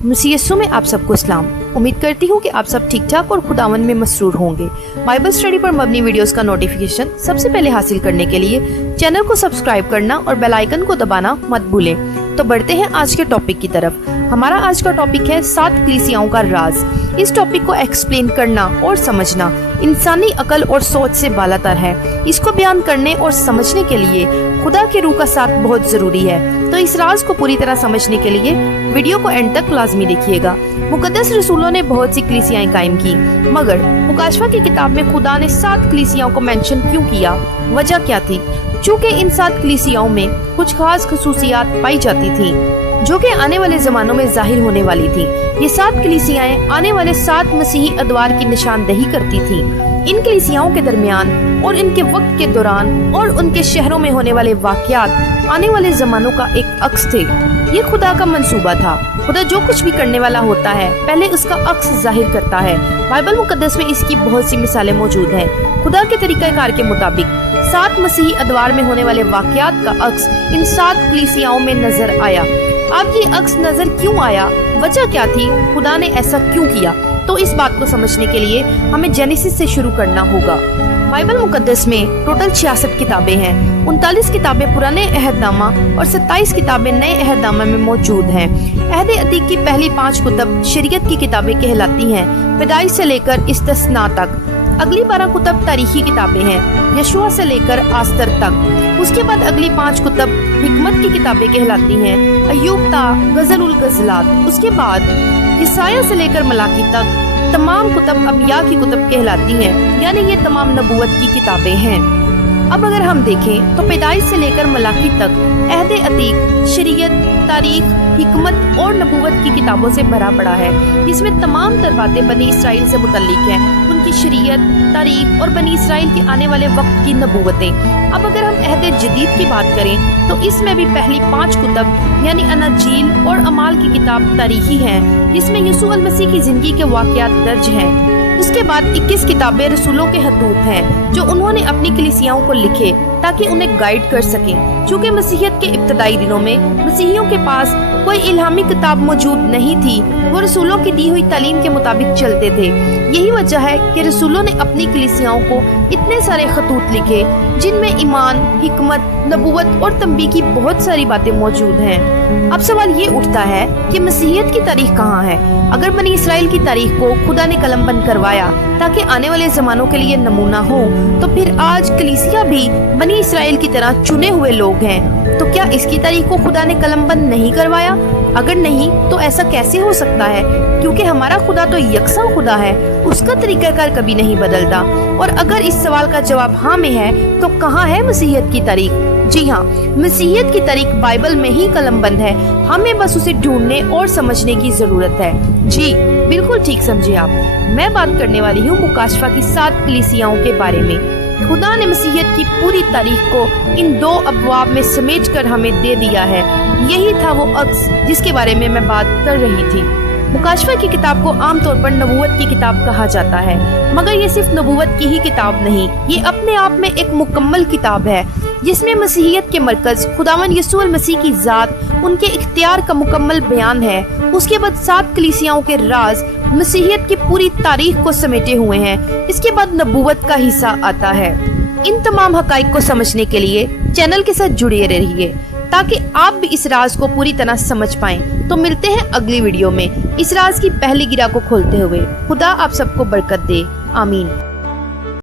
मुसीयसों में आप सबको इस्लाम। उम्मीद करती हूँ कि आप सब ठीक ठाक और खुदावन में मसरूर होंगे। बाइबल स्टडी पर मबनी वीडियोस का नोटिफिकेशन सबसे पहले हासिल करने के लिए चैनल को सब्सक्राइब करना और बेल आइकन को दबाना मत भूलें। तो बढ़ते हैं आज के टॉपिक की तरफ। हमारा आज का टॉपिक है 7 कलीसियाओं का राज। इस टॉपिक को एक्सप्लेन करना और समझना इंसानी अकल और सोच से बालातर है। इसको बयान करने और समझने के लिए खुदा के रूह का साथ बहुत जरूरी है। तो इस राज को पूरी तरह समझने के लिए वीडियो को एंड तक लाजमी देखिएगा। मुकद्दस रसूलों ने बहुत सी कलीसियाएं कायम की, मगर मुकाशवा की किताब में खुदा ने 7 कलीसियाओं को मेंशन क्यों किया? वजह क्या थी? चूँकि इन 7 कलीसियाओं में कुछ खास खसूसियात पाई जाती थी जो कि आने वाले जमानों में जाहिर होने वाली थी। ये 7 कलीसियाएं आने वाले 7 मसीही अदवार की निशानदेही करती थी। इन कलीसियाओं के दरमियान और इनके वक्त के दौरान और उनके शहरों में होने वाले वाकयात आने वाले जमानों का एक अक्स थे। ये खुदा का मंसूबा था। खुदा जो कुछ भी करने वाला होता है पहले उसका अक्स जाहिर करता है। बाइबल मुकद्दस में इसकी बहुत सी मिसालें मौजूद हैं। खुदा के तरीक़ाकार के मुताबिक 7 मसीही अदवार में होने वाले वाकयात का अक्स इन 7 कलीसियाओं में नजर आया। अब ये अक्स नजर क्यों आया? वजह क्या थी? खुदा ने ऐसा क्यों किया? तो इस बात को समझने के लिए हमें जेनेसिस से शुरू करना होगा। बाइबल मुकद्दस में टोटल 66 किताबें हैं। 39 किताबें पुराने अहदनामा और 27 किताबें नए अहदनामा में मौजूद हैं। अहद अतीक की पहली 5 कुतब शरीयत की किताबें कहलाती हैं, पैदाइश से लेकर इस्तिस्ना तक। अगली 12 कुतब तारीखी किताबें हैं, यशुआ से लेकर आस्तर तक। उसके बाद अगली 5 कुतब हिकमत की किताबें कहलाती हैं, अय्यूब ता गज़ल उल गज़लात। उसके बाद यसाया से लेकर मलाकी तक तमाम कुतब अंबिया की कुतब कहलाती हैं, यानी ये तमाम नबूवत की किताबें हैं। अब अगर हम देखें तो पैदाइश से लेकर मलाकी तक अहद अतीक शरीयत, तारीख, हिकमत और नबूवत की किताबों से भरा पड़ा है। इसमें तमाम तर बातें बनी इसराइल से मुतल्लिक हैं, उनकी शरीयत, तारीख और बनी इसराइल के आने वाले वक्त की नबूवतें। अब अगर हम अहद जदीद की बात करें तो इसमें भी पहली 5 कुतब यानी अनाजील और अमाल की किताब तारीखी हैं, जिसमें यीशु अल मसीह की जिंदगी के वाकयात दर्ज हैं। उसके बाद 21 किताबें रसूलों के हदूत हैं जो उन्होंने अपनी कलीसियाओं को लिखे ताकि उन्हें गाइड कर सकें। चूँकि मसीहियत के इब्तदाई दिनों में मसीहियों के पास कोई इल्हामी किताब मौजूद नहीं थी, वो रसूलों की दी हुई तालीम के मुताबिक चलते थे। यही वजह है कि रसूलों ने अपनी कलीसियाओं को इतने सारे खतूत लिखे जिनमें ईमान, हिकमत, नबूवत और तंबी की बहुत सारी बातें मौजूद हैं। अब सवाल ये उठता है कि मसीहियत की तारीख कहाँ है? अगर बनी इसराइल की तारीख को खुदा ने कलमबंद करवाया ताकि आने वाले जमानों के लिए नमूना हो, तो फिर आज कलीसिया भी बनी इसराइल की तरह चुने हुए लोग हैं। तो क्या इसकी तारीख को खुदा ने कलमबंद नहीं करवाया? अगर नहीं तो ऐसा कैसे हो सकता है? क्योंकि हमारा खुदा तो यकसा खुदा है, उसका तरीकाकार कभी नहीं बदलता। और अगर इस सवाल का जवाब हाँ में है तो कहाँ है मसीहियत की तारीख? जी हाँ, मसीहियत की तारीख बाइबल में ही कलमबंद है। हमें बस उसे ढूंढने और समझने की जरूरत है। जी बिल्कुल ठीक समझे आप। मैं बात करने वाली हूँ मुकाशवा की 7 कलीसियाओं के बारे में। खुदा ने मसीहियत की पूरी तारीख को इन 2 अबवाब में समेटकर हमें दे दिया है। यही था वो अक्स जिसके बारे में मैं बात कर रही थी। मुकाशवा की किताब को आमतौर पर नबूवत की किताब कहा जाता है, मगर ये सिर्फ नबूवत की ही किताब नहीं, ये अपने आप में एक मुकम्मल किताब है जिसमें मसीहियत के मरकज खुदावन यीशु अल मसीह की ज़ात, उनके इख्तियार का मुकम्मल बयान है। उसके बाद 7 कलीसियाओं के राज मसीहियत की पूरी तारीख को समेटे हुए हैं। इसके बाद नबूवत का हिस्सा आता है। इन तमाम हकाइक को समझने के लिए चैनल के साथ जुड़े रहिए ताकि आप भी इस राज को पूरी तरह समझ पाएं। तो मिलते हैं अगली वीडियो में इस राज की पहली गिरा को खोलते हुए। खुदा आप सबको बरकत दे। आमीन।